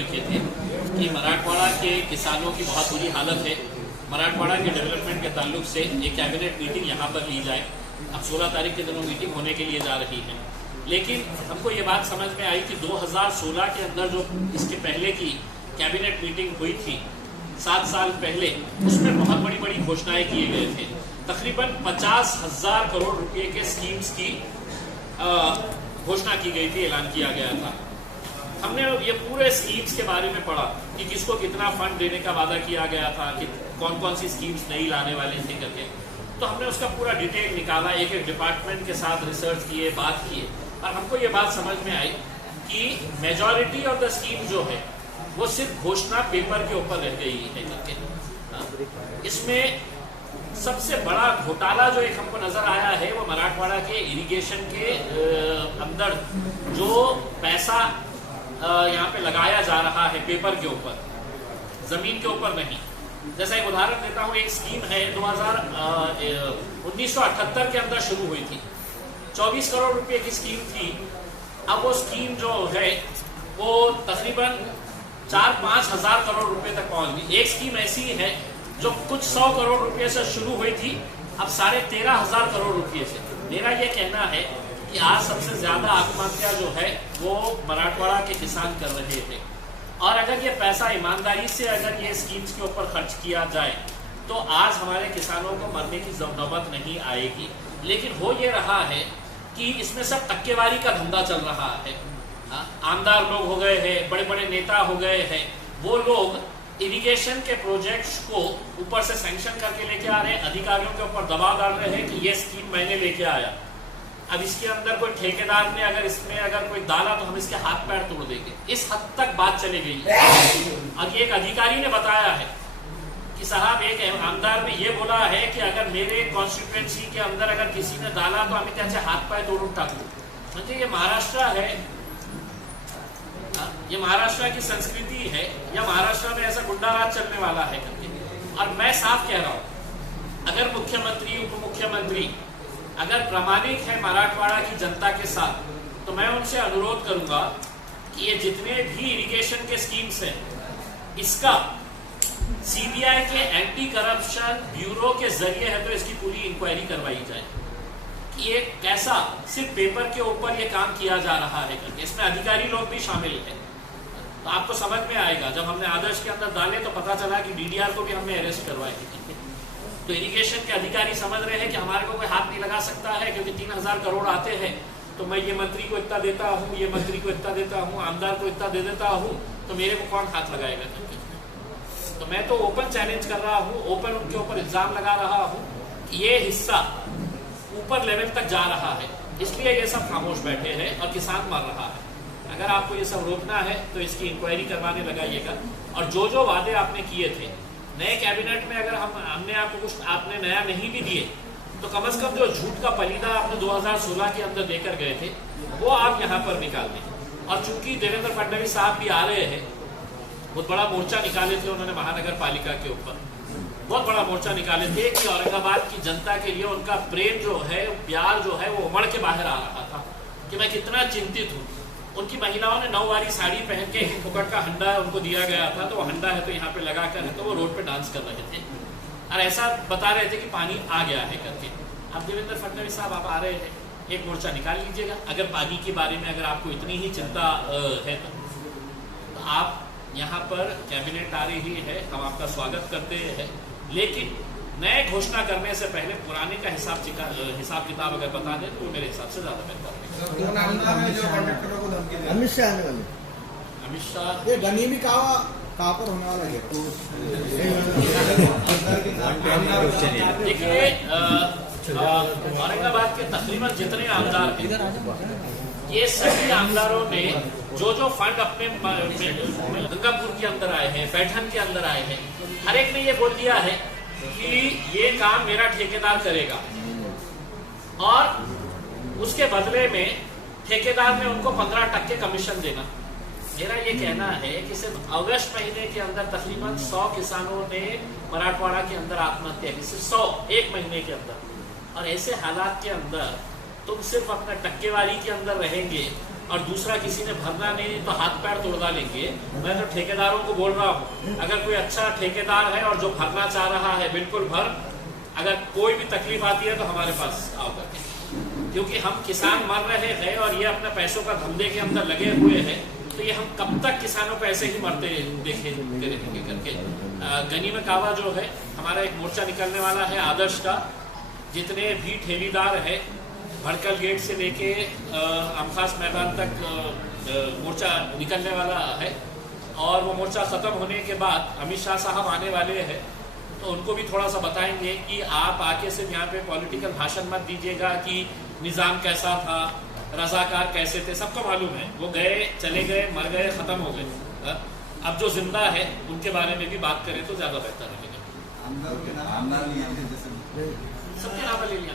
लिखे थे कि मराठवाड़ा के किसानों की बहुत बुरी हालत है, मराठवाड़ा के डेवलपमेंट के ताल्लुक से एक कैबिनेट मीटिंग यहाँ पर ली जाए। अब 16 तारीख के दिनों मीटिंग होने के लिए जा रही है, लेकिन हमको ये बात समझ में आई कि 2016 के अंदर जो इसके पहले की कैबिनेट मीटिंग हुई थी 7 साल पहले, उसमें बहुत बड़ी बड़ी घोषणाएं किए गए थे। तकरीबन 50,000 करोड़ रुपए के स्कीम्स की घोषणा की गई थी, ऐलान किया गया था। हमने ये पूरे स्कीम्स के बारे में पढ़ा कि किसको कितना फंड देने का वादा किया गया था, कि कौन कौन सी स्कीम्स नहीं लाने वाले थे करके। तो हमने उसका पूरा डिटेल निकाला, एक एक डिपार्टमेंट के साथ रिसर्च किए, बात किए, और हमको ये बात समझ में आई कि मेजॉरिटी ऑफ द स्कीम जो है वो सिर्फ घोषणा पेपर के ऊपर रह गई है करके। इसमें सबसे बड़ा घोटाला जो एक हमको नजर आया है वो मराठवाड़ा के इरिगेशन के अंदर जो पैसा यहाँ पे लगाया जा रहा है पेपर के ऊपर, जमीन के ऊपर नहीं। जैसा एक उदाहरण देता हूँ, एक स्कीम है 1978 के अंदर शुरू हुई थी, 24 करोड़ रुपए की स्कीम थी। अब वो स्कीम जो है वो तकरीबन 4-5 हजार करोड़ रुपए तक पहुंच गई। एक स्कीम ऐसी है जो कुछ 100 करोड़ रुपए से शुरू हुई थी, अब 13,500 करोड़ रुपए से। मेरा ये कहना है कि आज सबसे ज्यादा आत्महत्या जो है वो मराठवाड़ा के किसान कर रहे थे, और अगर ये पैसा ईमानदारी से अगर ये स्कीम्स के ऊपर खर्च किया जाए तो आज हमारे किसानों को मरने की नौबत नहीं आएगी। लेकिन हो ये रहा है कि इसमें सब टक्केवारी का धंधा चल रहा है। आमदार लोग हो गए हैं, बड़े बड़े नेता हो गए हैं, वो लोग इरिगेशन के प्रोजेक्ट्स को ऊपर से सैंक्शन करके लेके आ रहे हैं, अधिकारियों के ऊपर दबाव डाल रहे हैं कि ये स्कीम मैंने लेके आया। अब इसके अंदर कोई ठेकेदार ने अगर इसमें अगर कोई डाला तो हम इसके हाथ पैर तोड़ देंगे, इस हद तक बात चली गई है। अब एक अधिकारी ने बताया है कि साहब एक आमदार ने ये बोला है कि अगर मेरे कॉन्स्टिट्यूएंसी के अंदर अगर किसी ने डाला तो हमें त्याचे हाथ पैर तोड़ून टाकू। म्हणजे ये महाराष्ट्र है, ये महाराष्ट्र की संस्कृति है, या महाराष्ट्र में ऐसा गुंडा राज चलने वाला है करके। और मैं साफ कह रहा हूं, अगर मुख्यमंत्री उप मुख्यमंत्री अगर प्रामाणिक है मराठवाड़ा की जनता के साथ, तो मैं उनसे अनुरोध करूंगा कि ये जितने भी इरिगेशन के स्कीम्स हैं, इसका सीबीआई के एंटी करप्शन ब्यूरो के जरिए है तो इसकी पूरी इंक्वायरी करवाई जाए कि ये कैसा सिर्फ पेपर के ऊपर ये काम किया जा रहा है करके। इसमें अधिकारी लोग भी शामिल हैं, तो आपको समझ में आएगा। जब हमने आदर्श के अंदर डाले तो पता चला कि डीडीआर को भी हमने अरेस्ट करवाए। तो इरिगेशन के अधिकारी समझ रहे हैं कि हमारे को कोई हाथ नहीं लगा सकता है, क्योंकि 3,000 करोड़ आते हैं तो मैं ये मंत्री को इतना देता हूँ, ये मंत्री को इतना देता हूँ, आमदार को इतना दे देता हूँ, तो मेरे को कौन हाथ लगाएगा। तो मैं तो ओपन चैलेंज कर रहा हूँ, ओपन उनके ऊपर इल्जाम लगा रहा हूँ कि ये हिस्सा ऊपर लेवल तक जा रहा है, इसलिए ये सब खामोश बैठे हैं और किसान मर रहा है। अगर आपको ये सब रोकना है तो इसकी इंक्वायरी करवाने लगाइएगा। और जो जो वादे आपने किए थे नए कैबिनेट में, अगर हमने आपको कुछ आपने नया नहीं भी दिए तो कम से कम जो झूठ का पलीदा आपने 2016 के अंदर देकर गए थे वो आप यहाँ पर निकाल दें। और चूंकि देवेंद्र फडणवीस साहब भी आ रहे हैं, बहुत बड़ा मोर्चा निकाले थे उन्होंने महानगर पालिका के ऊपर, बहुत बड़ा मोर्चा निकाले थे कि औरंगाबाद की जनता के लिए उनका प्रेम जो है, प्यार जो है वो उमड़ के बाहर आ रहा था कि मैं कितना चिंतित हूँ। उनकी महिलाओं ने 9 वारी साड़ी पहन के एक फुकट का हंडा उनको दिया गया था, तो वो हंडा है तो यहाँ पे लगा कर है तो वो रोड पे डांस कर रहे थे और ऐसा बता रहे थे कि पानी आ गया है करके। अब देवेंद्र फडणवीस साहब आप आ रहे हैं, एक मोर्चा निकाल लीजिएगा। अगर पानी के बारे में अगर आपको इतनी ही चिंता है तो आप यहाँ पर कैबिनेट आ रही है, हम आपका स्वागत करते हैं, लेकिन नए घोषणा करने से पहले पुराने का हिसाब किताब अगर बता दें तो वो मेरे हिसाब से ज्यादा बेहतर है। अमित शाह आने वाले, अमित शाह ये गनीमी कहाँ पर होने वाला है? देखिए औरंगाबाद के तकरीबन जितने आमदार हैं, ये सभी आमदारों ने जो जो फंड अपने गंगापुर के अंदर आए हैं, पैठन के अंदर आए हैं, हर एक ने ये बोल दिया है कि ये काम मेरा ठेकेदार करेगा, और उसके बदले में ठेकेदार ने उनको 15% कमीशन देना। मेरा ये कहना है कि सिर्फ अगस्त महीने के अंदर तकरीबन 100 किसानों ने मराठवाड़ा के अंदर आत्महत्या की, सिर्फ 100 एक महीने के अंदर। और ऐसे हालात के अंदर तुम सिर्फ अपना टक्केवारी के अंदर रहेंगे और दूसरा किसी ने भरना नहीं तो हाथ पैर तोड़ डालेंगे। मैं तो ठेकेदारों को बोल रहा हूँ, अगर कोई अच्छा ठेकेदार है और जो भरना चाह रहा है बिल्कुल भर, अगर कोई भी तकलीफ आती है तो हमारे पास आओ करके, क्योंकि हम किसान मर रहे हैं और ये अपने पैसों का धंधे के अंदर लगे हुए हैं, तो ये हम कब तक किसानों को ऐसे ही मरते देखेंगे करके। गनी में कावा जो है हमारा एक मोर्चा निकलने वाला है आदर्श का, जितने भी ठेलीदार है भड़कल गेट से लेके अमखास मैदान तक मोर्चा निकलने वाला है। और वो मोर्चा ख़त्म होने के बाद अमित शाह साहब आने वाले हैं, तो उनको भी थोड़ा सा बताएंगे कि आप आके सिर्फ यहाँ पे पॉलिटिकल भाषण मत दीजिएगा कि निज़ाम कैसा था, रजाकार कैसे थे, सबको मालूम है, वो गए चले गए, मर गए, ख़त्म हो गए। अब जो जिंदा है उनके बारे में भी बात करें तो ज़्यादा बेहतर रहेगा। आमदार के नाम सबके नाम ले लिया।